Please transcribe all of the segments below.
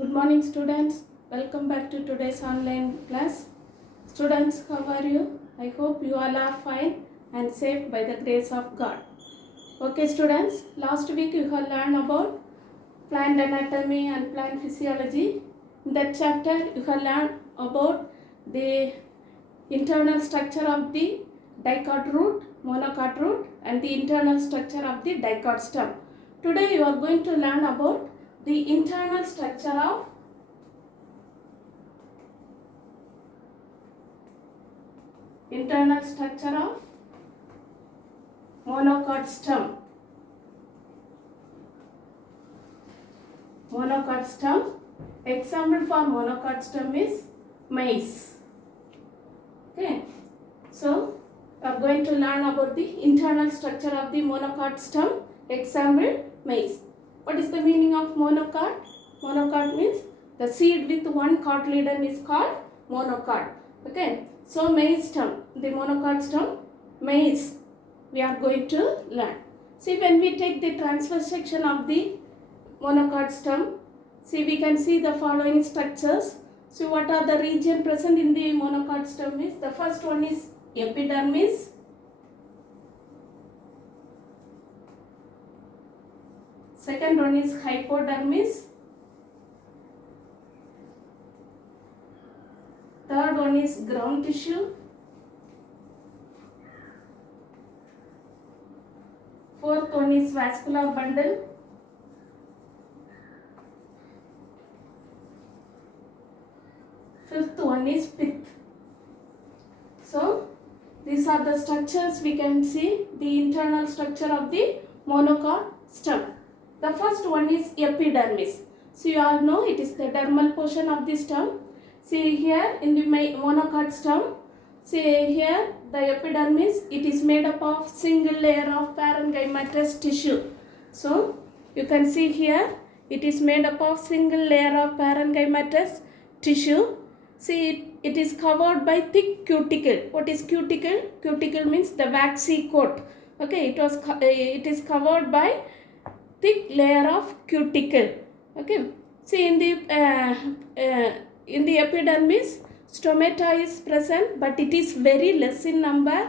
Good morning, students. Welcome back to today's online class. Students, how are you? I hope you all are fine and safe by the grace of God. Okay, students, last week you have learned about plant anatomy and plant physiology. In that chapter, you have learned about the internal structure of the dicot root, monocot root, and the internal structure of the dicot stem. Today, you are going to learn about the internal structure of monocot stem. Monocot stem. Example for monocot stem is maize. Okay. So, we are going to learn about the internal structure of the monocot stem. Example, maize. What is the meaning of monocot? Monocot means the seed with one cotyledon is called monocot. Okay. So, maize stem, the monocot stem, maize, we are going to learn. See, when we take the transverse section of the monocot stem, see, we can see the following structures. So, what are the region present in the monocot stem is, the first one is epidermis, second one is hypodermis, third one is ground tissue, fourth one is vascular bundle, fifth one is pith. So, these are the structures we can see, the internal structure of the monocot stem. The first one is epidermis. So, you all know it is the dermal portion of the stem. See here in the monocot stem, see here the epidermis, it is made up of single layer of parenchymatous tissue. So, you can see here it is made up of single layer of parenchymatous tissue. See, it is covered by thick cuticle. What is cuticle? Cuticle means the waxy coat. Okay, it is covered by thick layer of cuticle. Okay, see in the epidermis, stomata is present, but it is very less in number.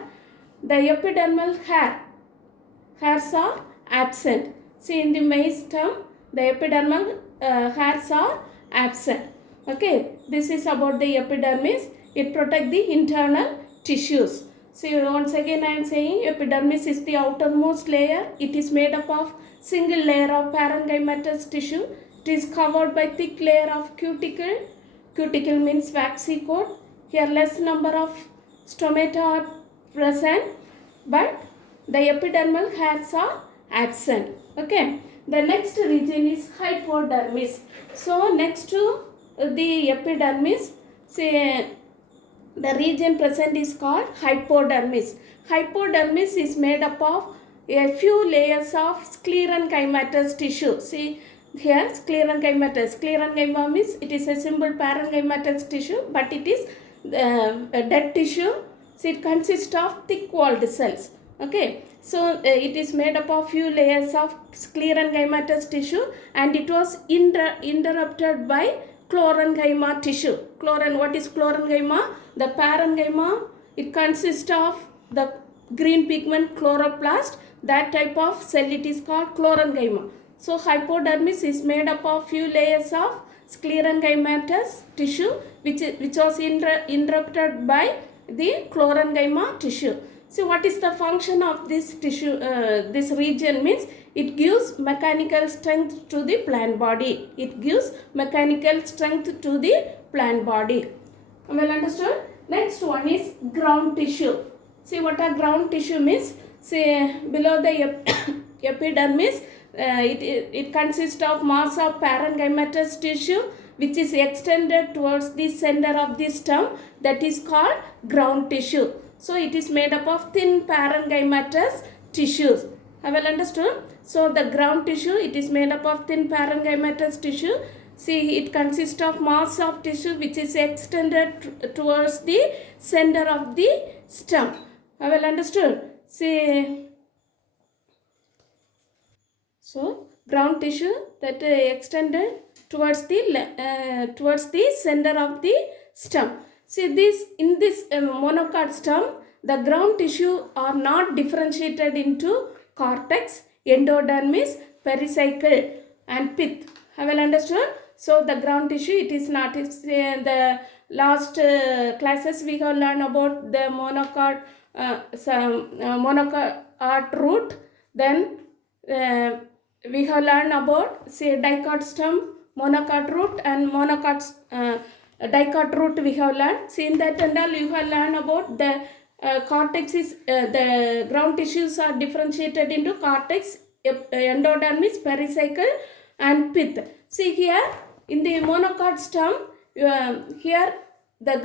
The epidermal hairs are absent. See, in the maize stem, the epidermal hairs are absent. Okay, this is about the epidermis. It protects the internal tissues. See, once again I am saying epidermis is the outermost layer. It is made up of single layer of parenchymatous tissue. It is covered by thick layer of cuticle. Cuticle means waxy coat. Here less number of stomata are present, but the epidermal hairs are absent. Okay. The next region is hypodermis. So next to the epidermis, say the region present is called hypodermis. Hypodermis is made up of a few layers of sclerenchymatous tissue. See here sclerenchymatous. Sclerenchyma means it is a simple parenchymatous tissue, but it is a dead tissue. So it consists of thick walled cells. Okay, so it is made up of few layers of sclerenchymatous tissue, and it was interrupted by chlorenchyma tissue. What is chlorenchyma? The parenchyma, it consists of the green pigment chloroplast. That type of cell, it is called chlorenchyma. So hypodermis is made up of few layers of sclerenchymatous tissue, which was interrupted by the chlorenchyma tissue. So what is the function of this tissue? This region means it gives mechanical strength to the plant body. It gives mechanical strength to the plant body. Well understood? Next one is ground tissue. See what a ground tissue means? Say below the epidermis, it consists of mass of parenchymatous tissue which is extended towards the center of the stem, that is called ground tissue. So it is made up of thin parenchymatous tissues. Have you understood? So the ground tissue, it is made up of thin parenchymatous tissue. See, it consists of mass of tissue which is extended towards the center of the stem. Have you understood? See, so ground tissue that extended towards the center of the stem. See this, in this monocot stem, the ground tissue are not differentiated into cortex, endodermis, pericycle and pith. Have you understood? So the ground tissue, it is not, it's the last classes we have learned about the monocot monocot root. Then we have learned about, say, dicot stem, monocot root and monocot dicot root we have learned. See, in that and all you have learned about the cortex is, the ground tissues are differentiated into cortex, endodermis, pericycle and pith. See here, in the monocot stem, here the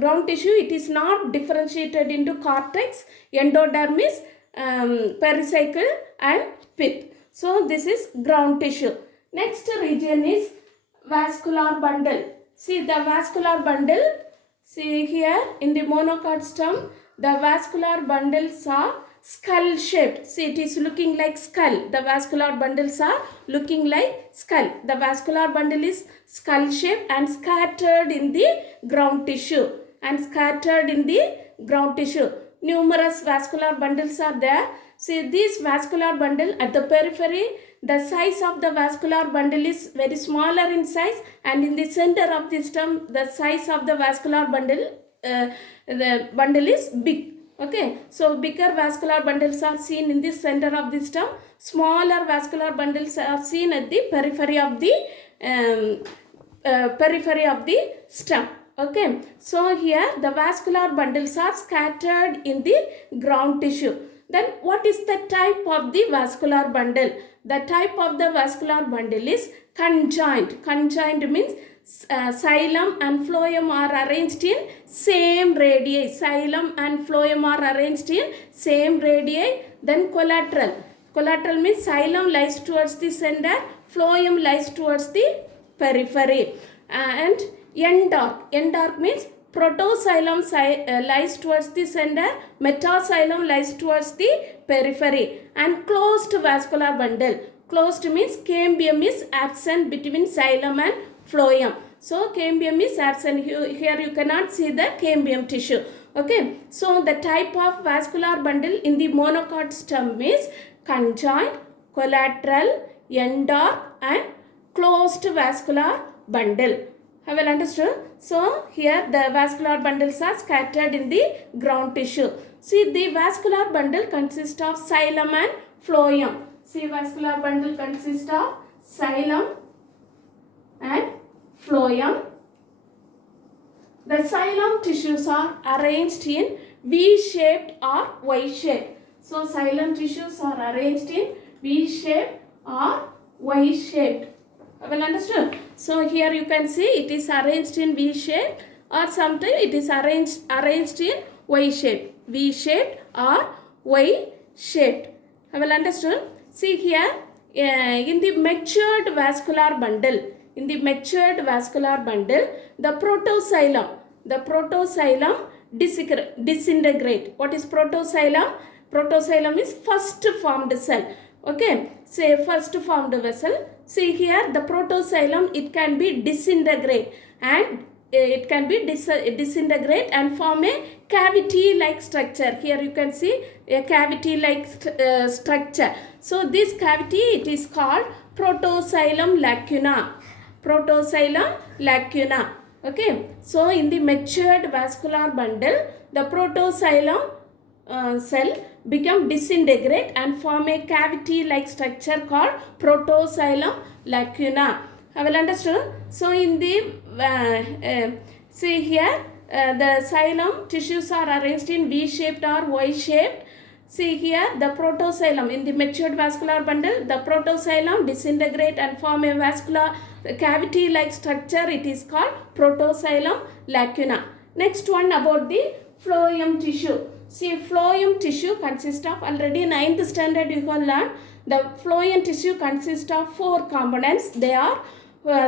ground tissue, it is not differentiated into cortex, endodermis, pericycle and pith. So this is ground tissue. Next region is vascular bundle. See the vascular bundle. See here in the monocot stem, the vascular bundles are skull shaped. See, it is looking like skull. The vascular bundles are looking like skull. The vascular bundle is skull shaped and scattered in the ground tissue. Numerous vascular bundles are there. See, this vascular bundle at the periphery, the size of the vascular bundle is very smaller in size, and in the center of the stem, the size of the vascular bundle, the bundle is big. Okay, so bigger vascular bundles are seen in the center of the stem. Smaller vascular bundles are seen at the periphery of the stem. Okay, so here the vascular bundles are scattered in the ground tissue. Then what is the type of the vascular bundle? The type of the vascular bundle is conjoined. Conjoined means xylem and phloem are arranged in same radii. Xylem and phloem are arranged in same radii. Then collateral. Collateral means xylem lies towards the center, phloem lies towards the periphery. And endarch. Endarch means protoxylem lies towards the center, metaxylem lies towards the periphery. And closed vascular bundle. Closed means cambium is absent between xylem and phloem. So cambium is absent. Here you cannot see the cambium tissue. Okay. So the type of vascular bundle in the monocot stem is conjoined, collateral, endarch and closed vascular bundle. Have you understood? So here the vascular bundles are scattered in the ground tissue. See, the vascular bundle consists of xylem and phloem. See, vascular bundle consists of xylem and phloem. The xylem tissues are arranged in V-shaped or Y-shaped. So xylem tissues are arranged in V-shaped or Y-shaped. Well understood? So here you can see it is arranged in V-shape, or sometimes it is arranged in Y-shape. V-shaped or Y-shaped. Well understood? See here, in the matured vascular bundle, the protoxylem disintegrate. What is protoxylem? Protoxylem is first formed cell. Okay, say first formed vessel. See here the protoxylem, it can be disintegrate and form a cavity like structure. Here you can see a cavity like structure. So this cavity, it is called protoxylem lacuna. Protoxylem lacuna. Okay, so in the matured vascular bundle, the protoxylem cell become disintegrate and form a cavity like structure called protoxylem lacuna. Have you understood? So in the see here the xylem tissues are arranged in V-shaped or Y-shaped. See here the protoxylem in the matured vascular bundle, the protoxylem disintegrate and form a vascular cavity like structure. It is called protoxylem lacuna. Next one about the phloem tissue. See, phloem tissue consists of, already 9th standard you have learned, the phloem tissue consists of 4 components. They are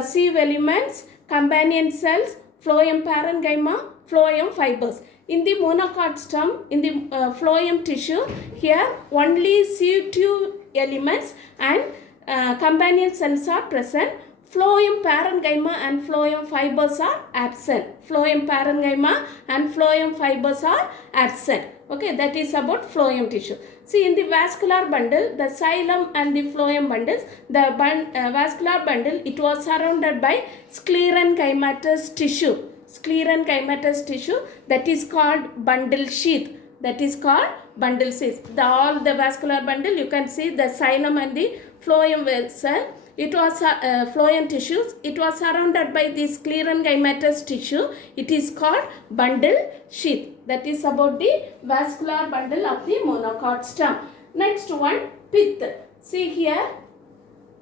sieve elements, companion cells, phloem parenchyma, phloem fibers. In the monocot stem, in the phloem tissue, here only sieve tube elements and companion cells are present. Phloem parenchyma and phloem fibers are absent. Phloem parenchyma and phloem fibers are absent. Okay, that is about phloem tissue. See, in the vascular bundle, the xylem and the phloem bundles, the vascular bundle, it was surrounded by sclerenchymatous tissue. Sclerenchymatous tissue, that is called bundle sheath. That is called bundle sheath. All the vascular bundle, you can see the xylem and the phloem vessel. It was phloem tissues. It was surrounded by this sclerenchymatous tissue. It is called bundle sheath. That is about the vascular bundle of the monocot stem. Next one, pith. See here,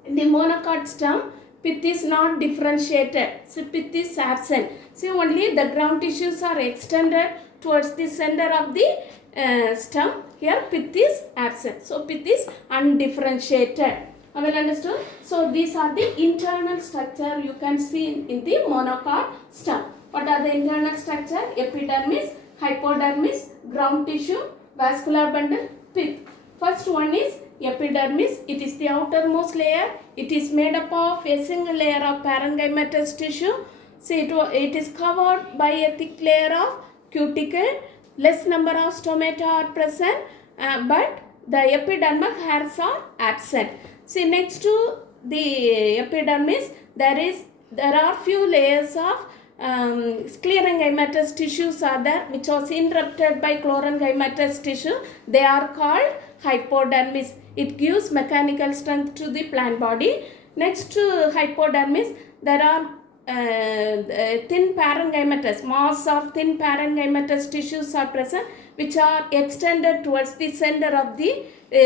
in the monocot stem, pith is not differentiated. So pith is absent. See, only the ground tissues are extended towards the center of the stem. Here pith is absent. So pith is undifferentiated. Well understood? So these are the internal structure you can see in the monocot stem. What are the internal structure? Epidermis, hypodermis, ground tissue, vascular bundle, pith. First one is epidermis. It is the outermost layer. It is made up of a single layer of parenchymatous tissue. See, it is covered by a thick layer of cuticle. Less number of stomata are present, but the epidermal hairs are absent. See, next to the epidermis, there are few layers of sclerenchymatous tissues are there, which was interrupted by chlorenchymatous tissue. They are called hypodermis. It gives mechanical strength to the plant body. Next to hypodermis, there are thin parenchymatous, mass of thin parenchymatous tissues are present, which are extended towards the center of the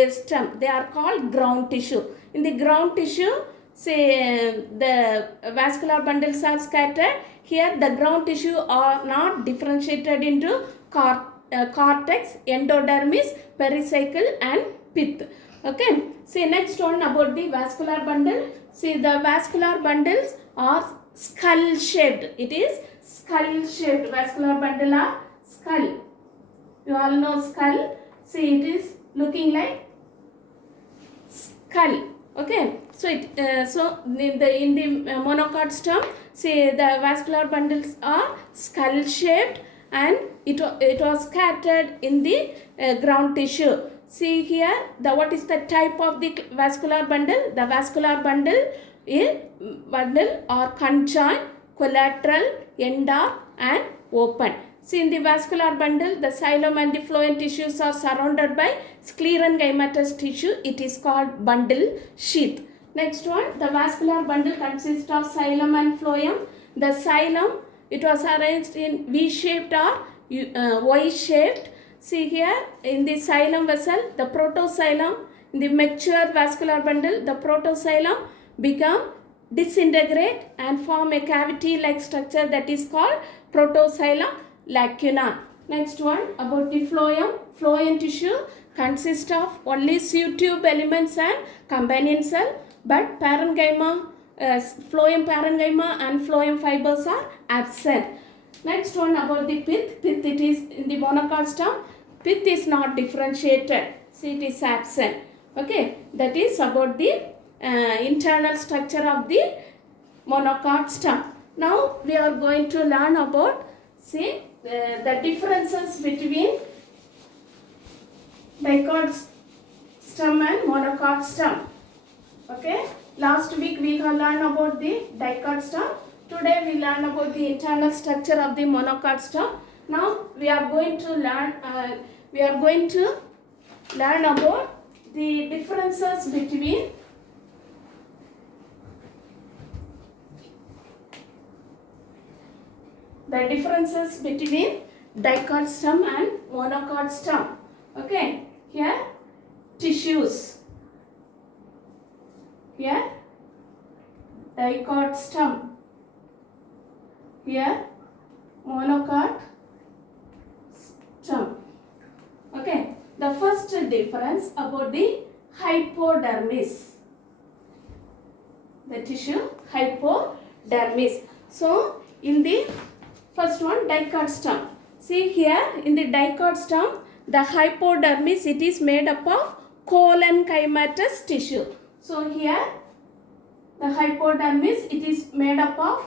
stem. They are called ground tissue. In the ground tissue, say the vascular bundles are scattered. Here the ground tissue are not differentiated into cortex, endodermis, pericycle and pith. Okay. See, next one about the vascular bundle. See, the vascular bundles are skull shaped. It is skull shaped. Vascular bundle are skull. You all know skull. See, it is looking like skull. Okay. So in the monocot stem, see, the vascular bundles are skull shaped and it was scattered in the ground tissue. See here, what is the type of the vascular bundle? The vascular bundle are conjoined, collateral, endar and open. See, in the vascular bundle, the xylem and the phloem tissues are surrounded by sclerenchymatous tissue. It is called bundle sheath. Next one, the vascular bundle consists of xylem and phloem. The xylem, it was arranged in V-shaped or Y-shaped. See here, in the xylem vessel, the protoxylem, in the mature vascular bundle, the protoxylem become disintegrate and form a cavity-like structure that is called protoxylem lacuna. Next one, about the phloem. Phloem tissue consists of only sieve tube elements and companion cell, but parenchyma, phloem parenchyma and phloem fibers are absent. Next one about the pith. Pith, it is in the monocot stem. Pith is not differentiated. See, it is absent. Okay, that is about the internal structure of the monocot stem. Now we are going to learn about, see, the differences between dicot stem and monocot stem. Okay, last week we have learned about the dicot stem. Today we learn about the internal structure of the monocot stem. Now we are going to learn about the differences between dicot stem and monocot stem. Okay, here tissues. Here dicot stem. Here monocot stem. Okay, the first difference about the hypodermis. The tissue hypodermis. So in the first one, dicot stem. See here, in the dicot stem, the hypodermis, it is made up of choloenchymatous tissue. So here the hypodermis, it is made up of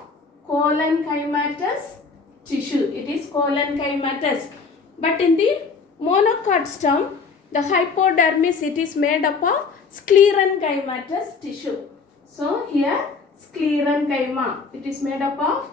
collenchymatous tissue. It is collenchymatous. But in the monocot stem, the hypodermis, it is made up of sclerenchymatous tissue. So here sclerenchyma, it is made up of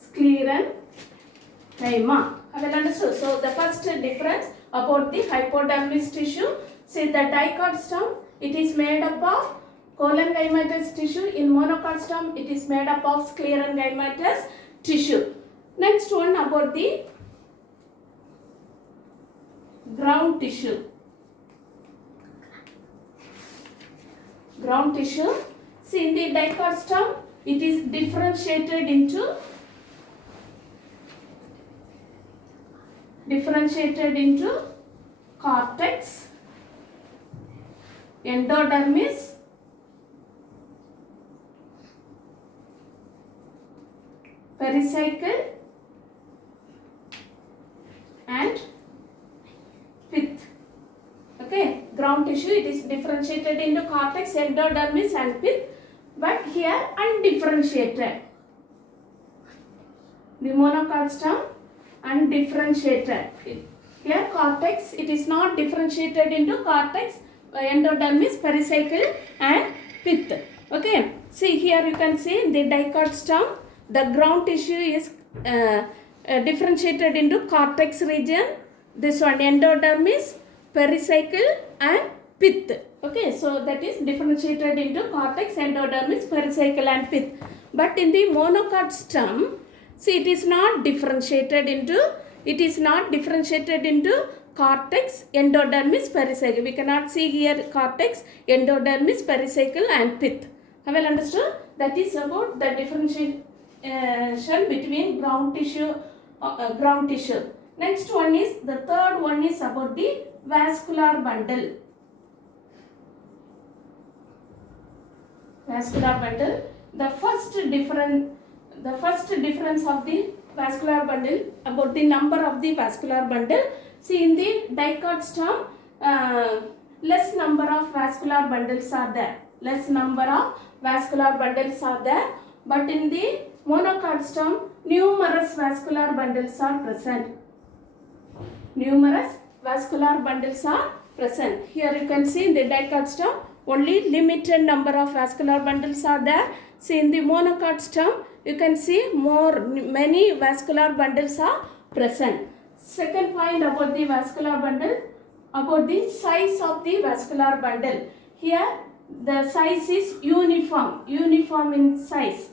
sclerenchyma. Have you understood? So the first difference about the hypodermis tissue, see the dicot stem, it is made up of collenchymatous tissue. In monocot stem, it is made up of sclerenchymatous tissue. Next one about the ground tissue. Ground tissue. See, in the dicot stem, it is differentiated into cortex, endodermis, pericycle and pith. Okay, ground tissue, it is differentiated into cortex, endodermis and pith, but here undifferentiated. The monocot stem undifferentiated. Here cortex, it is not differentiated into cortex, endodermis, pericycle and pith. Okay, see here you can see the dicot stem, the ground tissue is differentiated into cortex region, this one endodermis, pericycle and pith. Okay, so that is differentiated into cortex, endodermis, pericycle and pith. But in the monocot stem, see it is not differentiated into cortex, endodermis, pericycle. We cannot see here cortex, endodermis, pericycle and pith. Have you understood? That is about the differentiation between ground tissue. Next one is, the third one is about the vascular bundle. Vascular bundle. The first difference of the vascular bundle, about the number of the vascular bundle. See, in the dicot stem, less number of vascular bundles are there. But in the monocot stem, numerous vascular bundles are present. Here you can see in the dicot stem, only limited number of vascular bundles are there. See, in the monocot stem, you can see many vascular bundles are present. Second point about the vascular bundle, about the size of the vascular bundle. Here the size is uniform in size.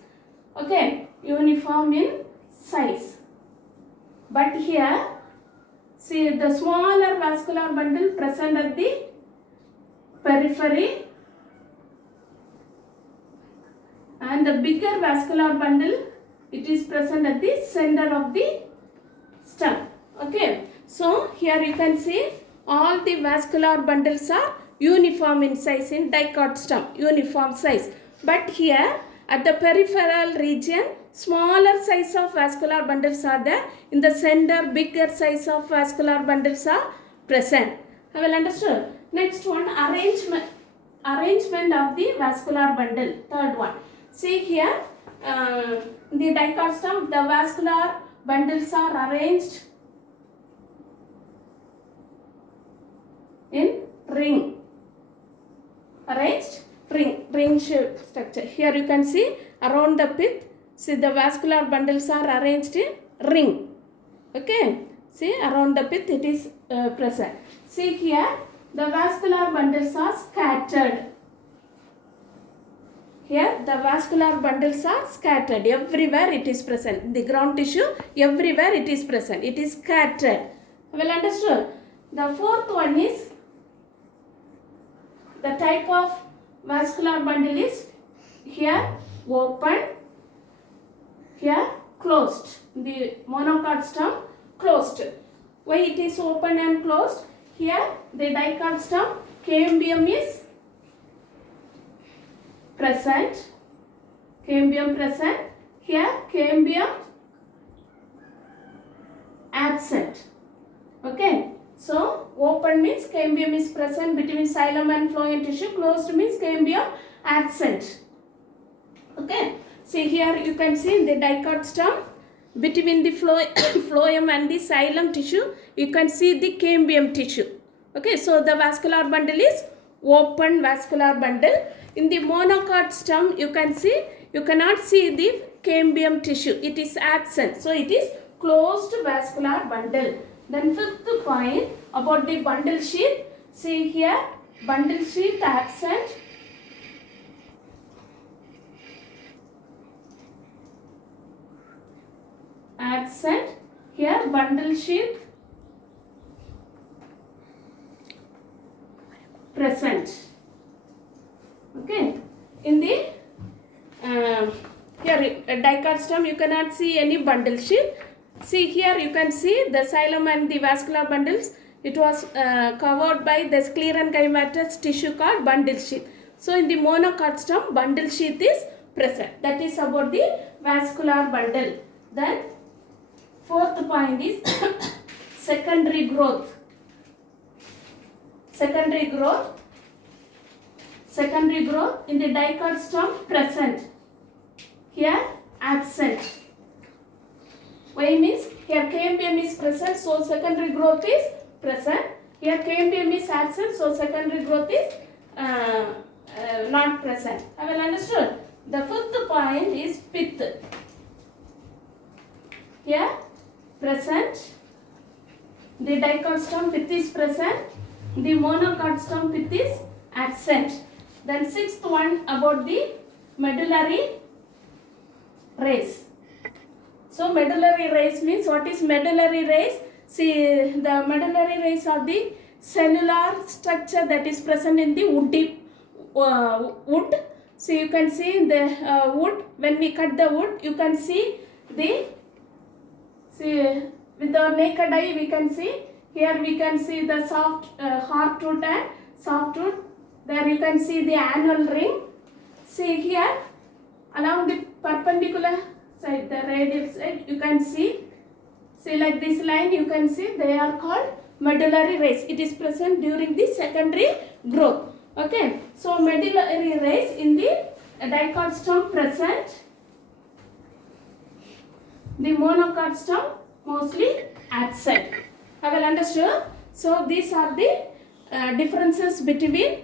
Okay, uniform in size. But here, see the smaller vascular bundle present at the periphery, and the bigger vascular bundle, it is present at the center of the stem. Okay, so here you can see all the vascular bundles are uniform in size in dicot stem, uniform size. But here at the peripheral region, smaller size of vascular bundles are there. In the center, bigger size of vascular bundles are present. Have you understood? Next one, arrangement of the vascular bundle. Third one. See here, the dicot stem, the vascular bundles are arranged in ring. Ring shaped structure. Here you can see around the pith, see the vascular bundles are arranged in ring. Okay, see around the pith it is present. See here, the vascular bundles are scattered. Here the vascular bundles are scattered. Everywhere it is present. The ground tissue, everywhere it is present. It is scattered. Well understood? The fourth one is, the type of vascular bundle is here open, here closed. The monocot stem closed. Why it is open and closed? Here the dicot stem, cambium is present. Here cambium absent. Okay. So open means cambium is present between xylem and phloem tissue. Closed means cambium absent. Okay. See here you can see the dicot stem between the phloem and the xylem tissue. You can see the cambium tissue. Okay. So the vascular bundle is open vascular bundle. In the monocot stem you can see, you cannot see the cambium tissue. It is absent. So it is closed vascular bundle. Then fifth point about the bundle sheath. See here, bundle sheath absent. Absent. Here bundle sheath present. Okay. In the here dicot stem you cannot see any bundle sheath. See here you can see the xylem and the vascular bundles. It was covered by the sclerenchymatous tissue called bundle sheath. So in the monocot stem bundle sheath is present. That is about the vascular bundle. Then fourth point is secondary growth. Secondary growth. Secondary growth in the dicot stem present. Here absent. Why means here cambium is present, so secondary growth is present. Here cambium is absent, so secondary growth is not present. Have you understood? The fifth point is pith. Here present. The dicot stem pith is present. The monocot stem pith is absent. Then sixth one about the medullary rays. So medullary rays means, what is medullary rays? See, the medullary rays are the cellular structure that is present in the wood. So you can see the wood. When we cut the wood, you can see with our naked eye we can see. Here we can see the soft hard tooth and soft tooth. There you can see the anal ring. See here along the perpendicular side, the radial side, you can see like this line, you can see they are called medullary rays. It is present during the secondary growth. Okay, so medullary rays in the dicot stem present. The monocot stem mostly absent. Have you understood? So these are the differences between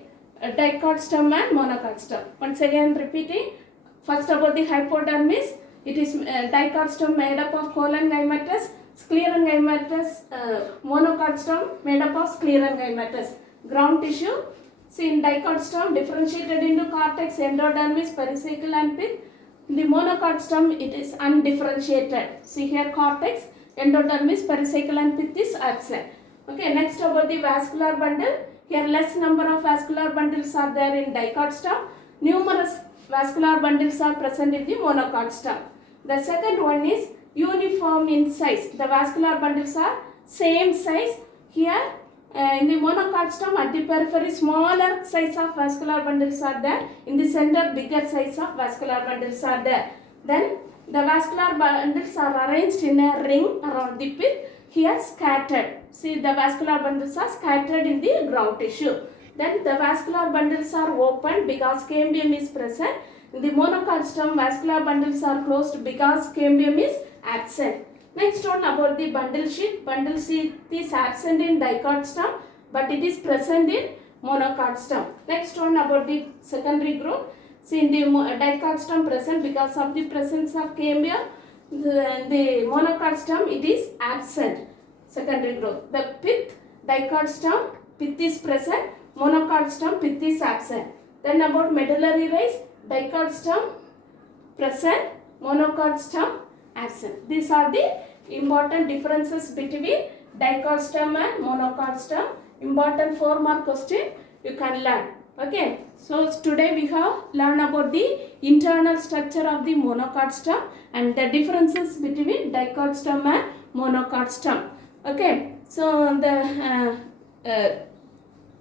dicot stem and monocot stem. Once again repeating. First about the hypodermis. It is dicot stem made up of cholenchymatous, sclerenchymatous, monocot stem made up of sclerenchymatous. Ground tissue. See, in dicot stem differentiated into cortex, endodermis, pericycle and pith. In the monocot stem it is undifferentiated. See here cortex, endodermis, pericycle and pith is absent. Okay, next about the vascular bundle. Here less number of vascular bundles are there in dicot stem. Numerous vascular bundles are present in the monocot stem. The second one is uniform in size. The vascular bundles are same size. Here in the monocot stem at the periphery smaller size of vascular bundles are there. In the center bigger size of vascular bundles are there. Then the vascular bundles are arranged in a ring around the pith. Here scattered. See, the vascular bundles are scattered in the ground tissue. Then the vascular bundles are open because cambium is present. In the monocot stem, vascular bundles are closed because cambium is absent. Next one about the bundle sheath. Bundle sheath is absent in dicot stem, but it is present in monocot stem. Next one about the secondary growth. See, in the dicot stem present because of the presence of cambium. The monocot stem it is absent. Secondary growth. The pith, dicot stem, pith is present. Monocot stem, pith is absent. Then about medullary rays, dicot stem present, monocot stem absent. These are the important differences between dicot stem and monocot stem. Important 4-mark question you can learn. Okay, so today we have learned about the internal structure of the monocot stem and the differences between dicot stem and monocot stem. Okay, so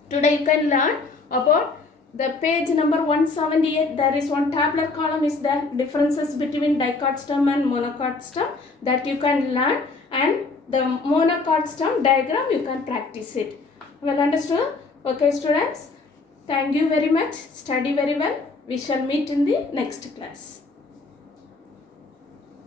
today you can learn about the page number 178. There is one tabular column is there, differences between dicot stem and monocot stem, that you can learn, and the monocot stem diagram you can practice it. Well understood? Okay students, thank you very much. Study very well. We shall meet in the next class.